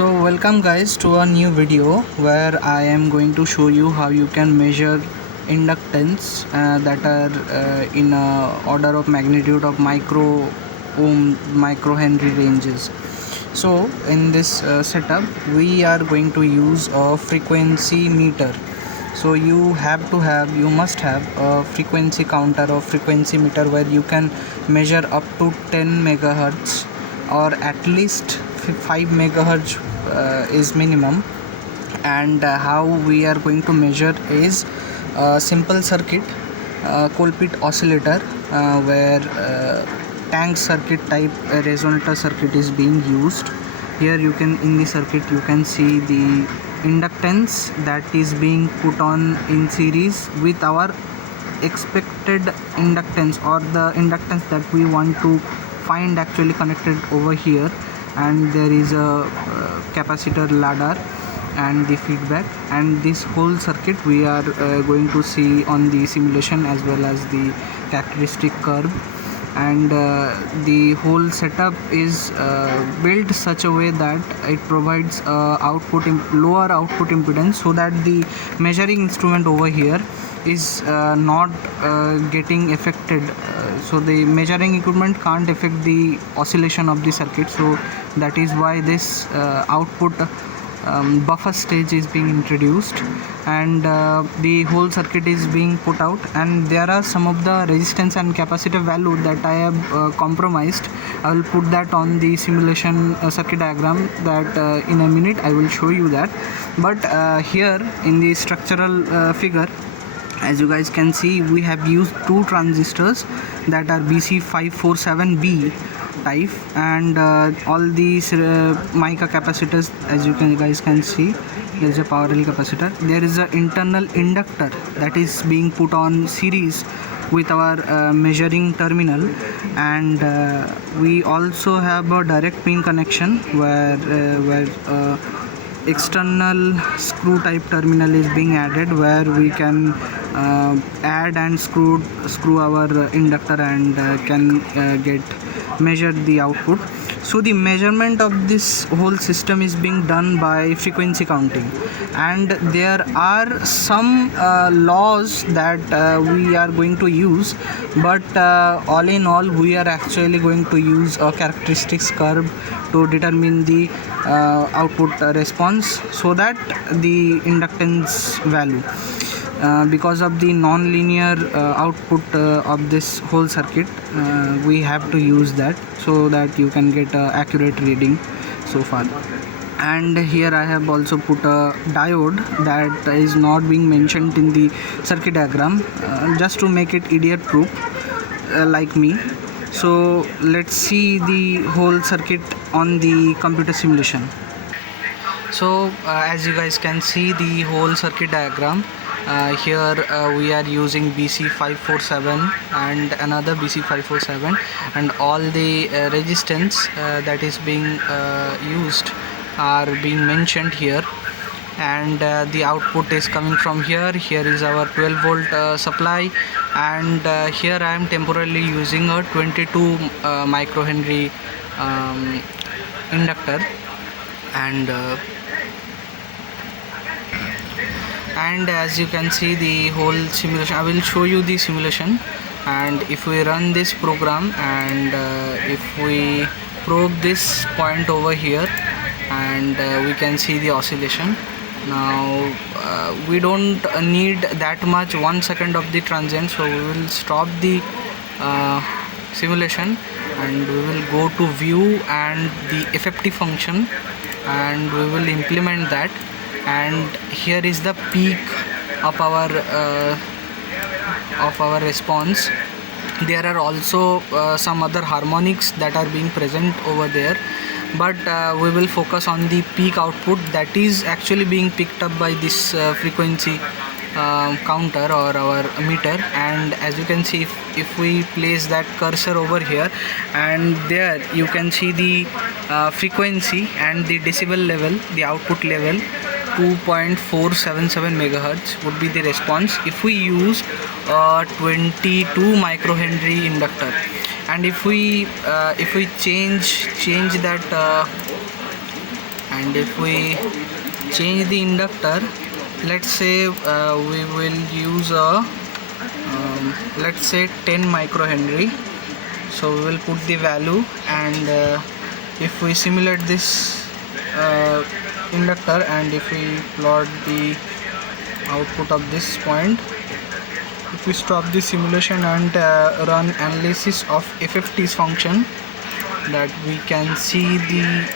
So welcome guys to a new video where I am going to show you how you can measure inductance that are in order of magnitude of micro ohm microhenry ranges. So in this setup we are going to use a frequency meter. So you must have a frequency counter or frequency meter where you can measure up to 10 megahertz or at least 5 megahertz is minimum. And how we are going to measure is a simple circuit, colpitts oscillator, where tank circuit type resonator circuit is being used. Here you can, in the circuit you can see the inductance that is being put on in series with our expected inductance, or the inductance that we want to find actually connected over here. And there is a capacitor ladder and the feedback, and this whole circuit we are going to see on the simulation as well as the characteristic curve. And the whole setup is built such a way that it provides lower output impedance, so that the measuring instrument over here is not getting affected. So the measuring equipment can't affect the oscillation of the circuit. So that is why this output buffer stage is being introduced, and the whole circuit is being put out. And there are some of the resistance and capacitive value that I have compromised. I will put that on the simulation circuit diagram that in a minute I will show you that. But here in the structural figure, as you guys can see, we have used two transistors that are BC547B type, and all these mica capacitors. As you guys can see, there is a power rail capacitor. There is an internal inductor that is being put on series with our measuring terminal, and we also have a direct pin connection where external screw type terminal is being added, where we can add and screw our inductor and can measure the output. So the measurement of this whole system is being done by frequency counting, and there are some laws that we are going to use, but all in all we are actually going to use a characteristics curve to determine the output response, so that the inductance value, because of the non-linear output of this whole circuit, we have to use that so that you can get accurate reading so far. And here I have also put a diode that is not being mentioned in the circuit diagram, just to make it idiot proof, like me. So let's see the whole circuit on the computer simulation. So as you guys can see the whole circuit diagram, here we are using BC547 and another BC547, and all the resistance that is being used are being mentioned here. And the output is coming from here. Here is our 12 volt supply, and here I am temporarily using a 22 microhenry inductor. And as you can see the whole simulation, I will show you the simulation. And if we run this program, and if we probe this point over here, and we can see the oscillation. Now we don't need that much 1 second of the transient, so we will stop the simulation, and we will go to view and the effective function, and we will implement that. And here is the peak of our response. There are also some other harmonics that are being present over there, but we will focus on the peak output that is actually being picked up by this frequency counter or our meter. And as you can see, if we place that cursor over here, and there you can see the frequency and the decibel level, the output level 2.477 megahertz would be the response if we use a 22 microhenry inductor. And if we change that and if we change the inductor, let's say we will use a let's say 10 microhenry. So we will put the value, and if we simulate this inductor, and if we plot the output of this point, if we stop the simulation and run analysis of FFT's function, that we can see the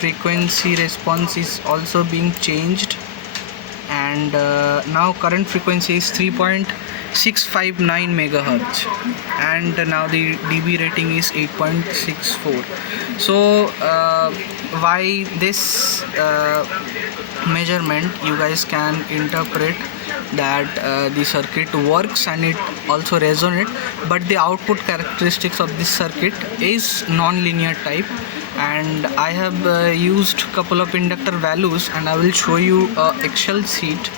frequency response is also being changed, and now current frequency is 3.659 megahertz, and now the dB rating is 8.64. so why this measurement, you guys can interpret that the circuit works and it also resonates, but the output characteristics of this circuit is non-linear type. And I have used couple of inductor values, and I will show you a Excel sheet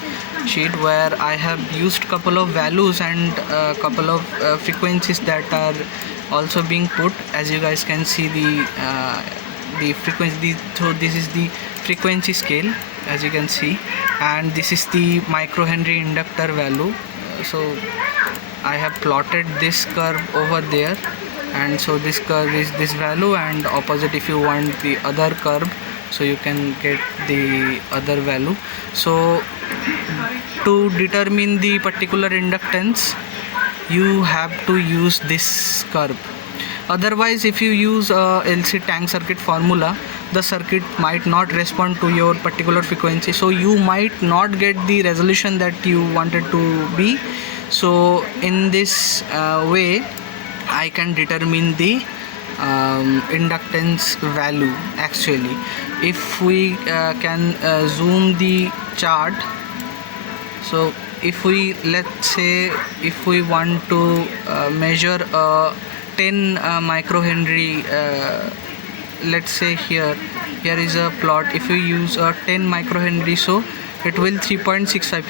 where I have used couple of values and couple of frequencies that are also being put. As you guys can see the frequency, so this is the frequency scale, as you can see, and this is the microhenry inductor value. So I have plotted this curve over there, and so this curve is this value, and opposite if you want the other curve, so you can get the other value. So to determine the particular inductance, you have to use this curve. Otherwise, if you use a LC tank circuit formula, the circuit might not respond to your particular frequency, so you might not get the resolution that you wanted to be. So in this way, I can determine the inductance value. Actually, if we can zoom the chart, so if we, let's say, if we want to measure a 10 microhenry, let's say here is a plot. If we use a 10 microhenry, so it will 3.65.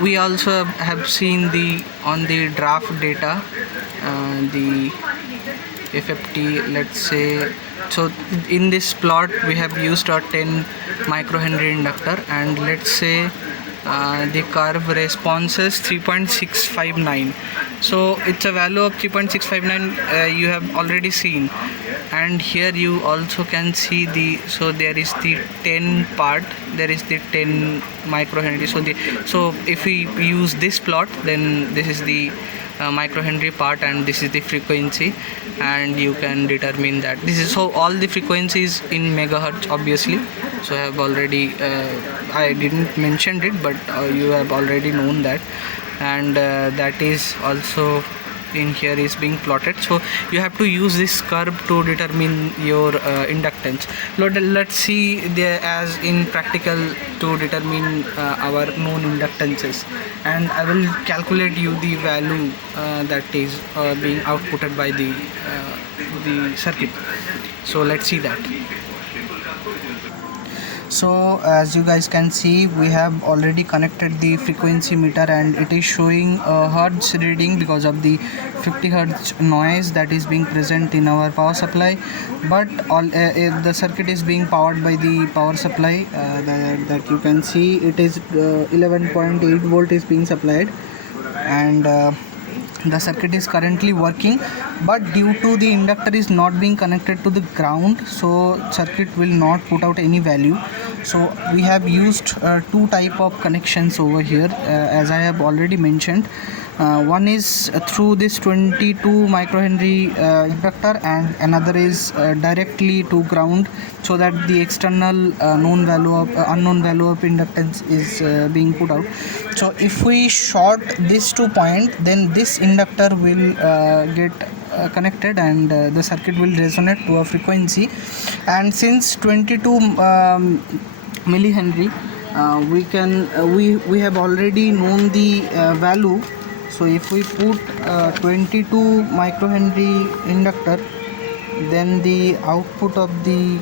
we also have seen the on the draft data the FFT, let's say. So in this plot we have used a 10 microhenry inductor, and let's say the curve response is 3.659. so it's a value of 3.659 you have already seen. And here you also can see the, so there is the 10 part, there is the 10 microhenry. So if we use this plot, then this is the microhenry part, and this is the frequency, and you can determine that this is, so all the frequencies in megahertz obviously. So I have already I didn't mention it, but you have already known that, and that is also in here is being plotted. So you have to use this curve to determine your inductance. Let's see there as in practical to determine our known inductances, and I will calculate you the value that is being outputted by the circuit. So let's see that. So as you guys can see, we have already connected the frequency meter, and it is showing a hertz reading because of the 50 hertz noise that is being present in our power supply. But if the circuit is being powered by the power supply, that you can see, it is 11.8 volt is being supplied, and the circuit is currently working. But due to the inductor is not being connected to the ground, so circuit will not put out any value. So we have used two type of connections over here, as I have already mentioned. One is through this 22 microhenry inductor, and another is directly to ground, so that the external known value of unknown value of inductance is being put out. So if we short these 2 points, then this inductor will get connected, and the circuit will resonate to a frequency. And since 22 millihenry, we have already known the value. So if we put 22 microhenry inductor, then the output of the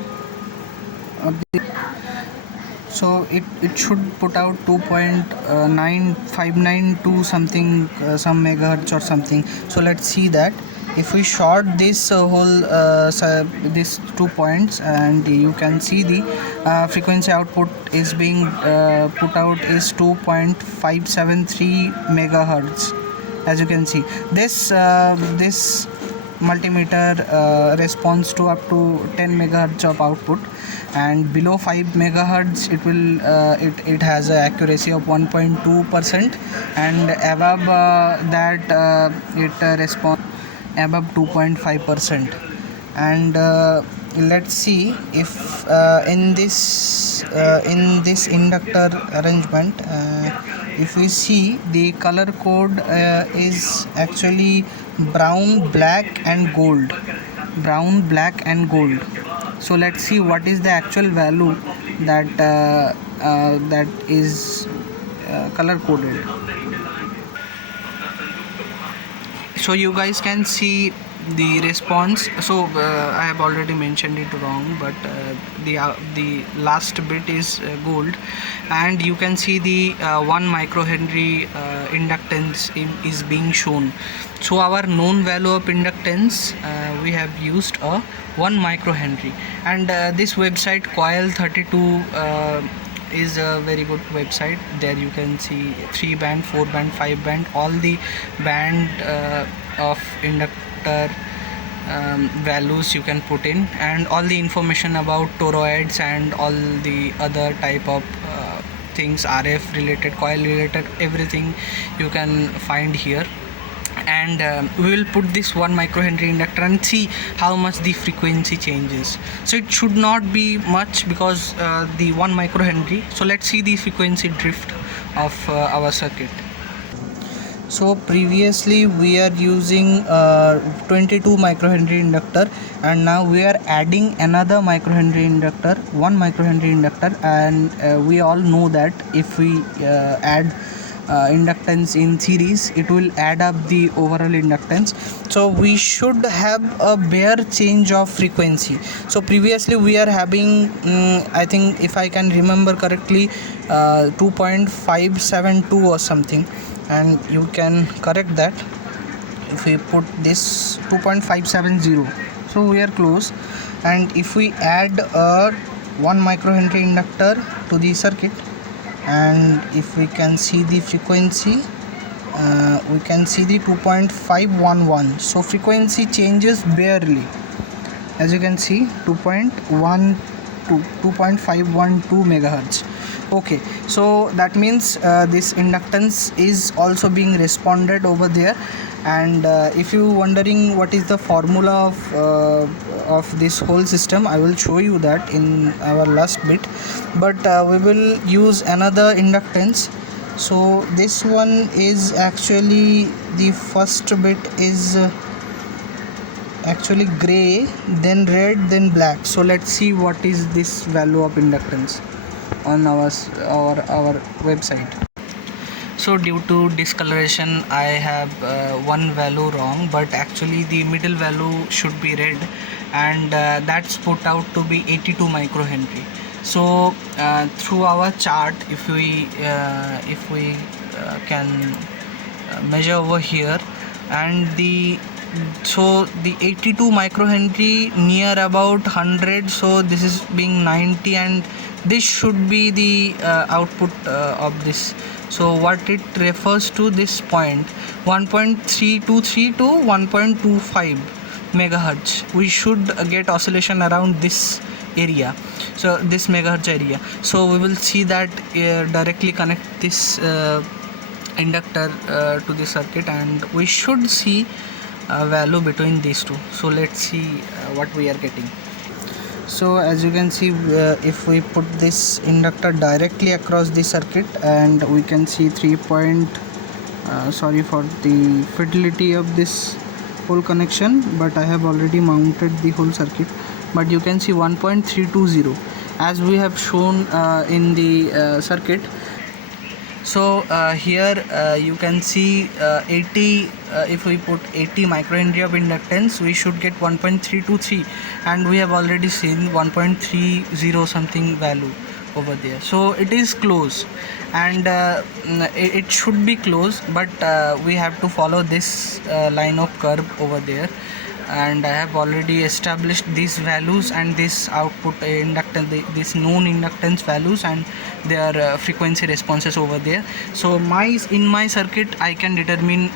so it should put out 2.959 to something some megahertz or something. So let's see that. if we short this these 2 points, and you can see the frequency output is being put out is 2.573 megahertz. As you can see, this multimeter responds to up to 10 megahertz of output, and below 5 megahertz it has an accuracy of 1.2%, and above that it responds above 2.5%. And let's see if in this inductor arrangement, if we see the color code is actually brown, black and gold. So let's see what is the actual value that is color coded. So you guys can see the response. So I have already mentioned it wrong, but the last bit is gold, and you can see the 1 microhenry inductance is being shown. So our known value of inductance, we have used a 1 microhenry, and this website Coil32 is a very good website. There you can see 3 band, 4 band, 5 band, all the band of inductor values you can put in, and all the information about toroids and all the other type of things, RF related, coil related, everything you can find here. And we will put this 1 microhenry inductor and see how much the frequency changes. So it should not be much, because the 1 microhenry. So let's see the frequency drift of our circuit. So previously we are using 22 microhenry inductor, and now we are adding another microhenry inductor, 1 microhenry inductor, and we all know that if we add inductance in series, it will add up the overall inductance. So we should have a bare change of frequency. So previously we are having I think, if I can remember correctly, 2.572 or something, and you can correct that if we put this 2.570. So we are close, and if we add a 1 microhenry inductor to the circuit, and if we can see the frequency, we can see the 2.511. so frequency changes barely. As you can see, 2.512 megahertz. Okay, so that means this inductance is also being responded over there. And if you wondering what is the formula of this whole system, I will show you that in our last bit, but we will use another inductance. So this one is actually, the first bit is actually gray, then red, then black. So let's see what is this value of inductance on our website. So due to discoloration, I have one value wrong, but actually the middle value should be red, and that's put out to be 82 microhenry. So through our chart, if we can measure over here, and the 82 microhenry near about 100, so this is being 90, and this should be the output of this. So what it refers to, this point 1.323 to 1.25 megahertz, we should get oscillation around this area, so this megahertz area. So we will see that directly connect this inductor to the circuit, and we should see a value between these two. So let's see what we are getting. So as you can see, if we put this inductor directly across the circuit, and we can see sorry for the fidelity of this whole connection, but I have already mounted the whole circuit, but you can see 1.320 as we have shown in the circuit. So here you can see 80, if we put 80 microhenry of inductance, we should get 1.323, and we have already seen 1.30 something value. over there. So it is close, and it should be close, but we have to follow this line of curve over there. And I have already established these values and this output inductance, this known inductance values and their frequency responses over there. So in my circuit I can determine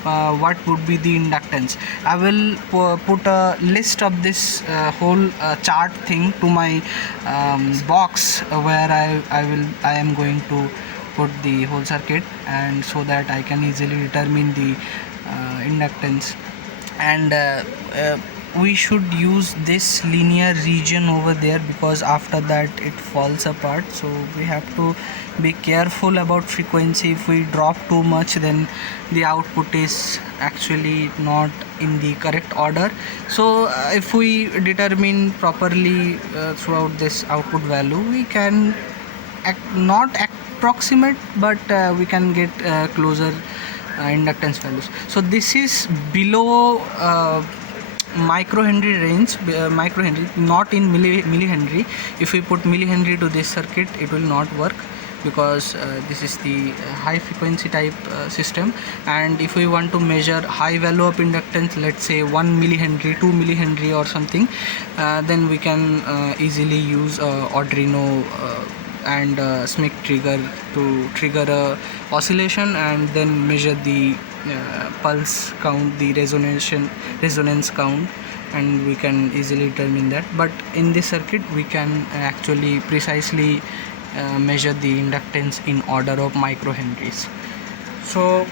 what would be the inductance. I will put a list of this whole chart thing to my box where I am going to put the whole circuit, and so that I can easily determine the inductance. And we should use this linear region over there, because after that it falls apart. So we have to be careful about frequency. If we drop too much, then the output is actually not in the correct order. So if we determine properly throughout this output value, we can not approximate, but we can get closer inductance values. So this is below microhenry range, microhenry, not in millihenry. If we put millihenry to this circuit, it will not work, because this is the high frequency type system. And if we want to measure high value of inductance, let's say 1 millihenry, 2 millihenry or something, then we can easily use Arduino and SMIC trigger to trigger a oscillation, and then measure the pulse count, the resonance count, and we can easily determine that. But in this circuit we can actually precisely measure the inductance in order of microhenries. So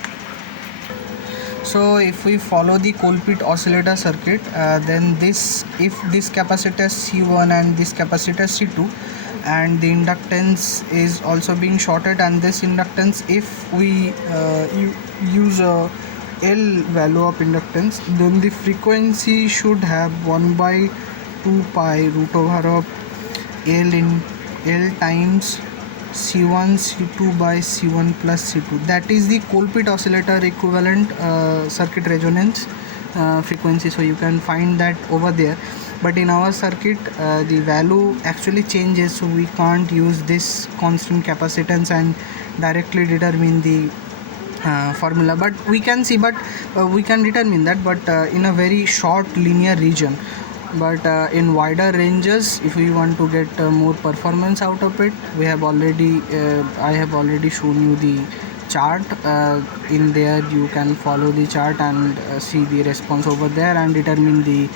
if we follow the Colpitts oscillator circuit, then if this capacitor C1 and this capacitor C2, and the inductance is also being shorted, and this inductance, if we use a L value of inductance, then the frequency should have 1 by 2 pi root over of L in L times C1 C2 by C1 plus C2. That is the Colpitts oscillator equivalent circuit resonance frequency. So you can find that over there. But in our circuit the value actually changes, so we can't use this constant capacitance and directly determine the formula. But we can see, but we can determine that, but in a very short linear region. But in wider ranges, if we want to get more performance out of it, we have already I have already shown you the chart. In there you can follow the chart and see the response over there and determine the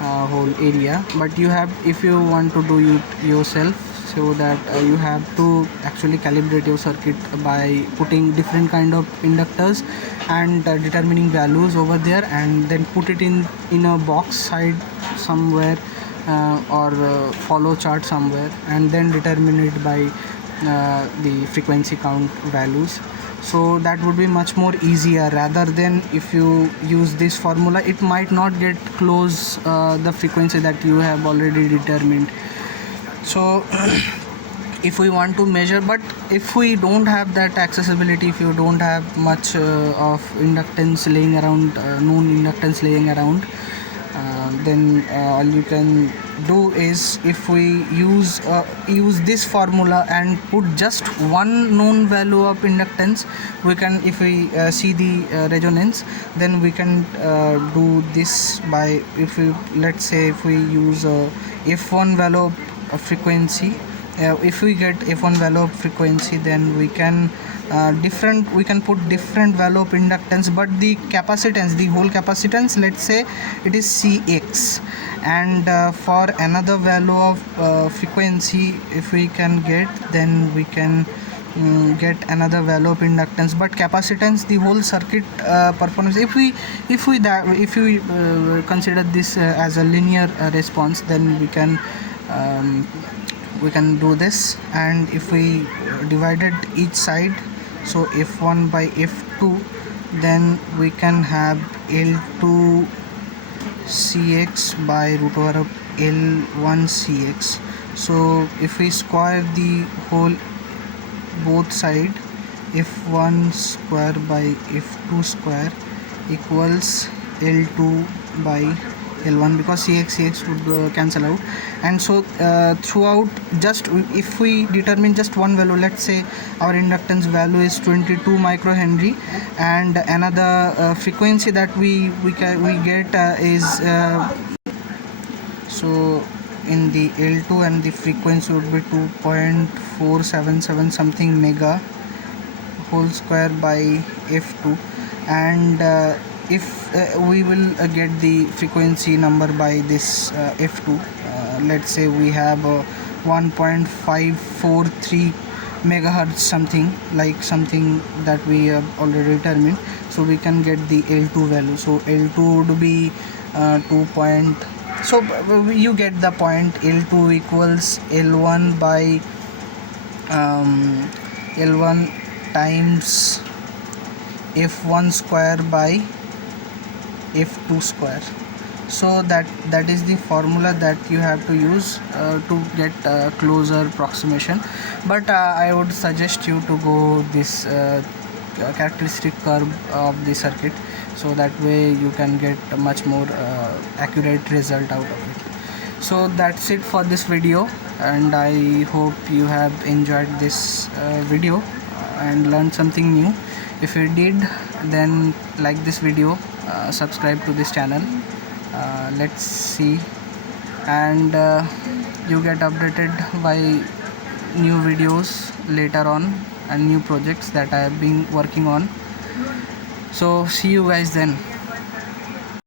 whole area. But you have, if you want to do it yourself, so that you have to actually calibrate your circuit by putting different kind of inductors and determining values over there, and then put it in a box side somewhere or follow chart somewhere, and then determine it by the frequency count values. So that would be much more easier, rather than if you use this formula, it might not get close the frequency that you have already determined. So if we want to measure, but if we don't have that accessibility, if you don't have much of inductance laying around, known inductance laying around, then all you can do is, if we use this formula and put just one known value of inductance, we can, if we see the resonance, then we can do this by, if we, let's say if we use f1 value of frequency, if we get f1 value of frequency, then we can we can put different value of inductance, but the capacitance, the whole capacitance, let's say it is Cx, and for another value of frequency, if we can get, then we can get another value of inductance. But capacitance, the whole circuit performance, if we consider this as a linear response, then we can do this. And if we divided each side, so f1 by f2, then we can have L2 Cx by root over of L1 Cx. So if we square the whole both side, f1 square by f2 square equals L2 by L1 because CX would cancel out. And so throughout, just if we determine just one value, let's say our inductance value is 22 microhenry, and another frequency that we get is so in the L2, and the frequency would be 2.477 something mega whole square by f2. And if we will get the frequency number by this f2, let's say we have 1.543 megahertz, something that we have already determined. So we can get the L2 value. So L2 would be 2. So you get the point. L2 equals L1 by L1 times f1 square by f2 square. So that is the formula that you have to use to get closer approximation. But I would suggest you to go this characteristic curve of the circuit, so that way you can get a much more accurate result out of it. So that's it for this video, and I hope you have enjoyed this video and learned something new. If you did, then like this video, subscribe to this channel. Let's see, and you get updated by new videos later on and new projects that I have been working on. So see you guys then.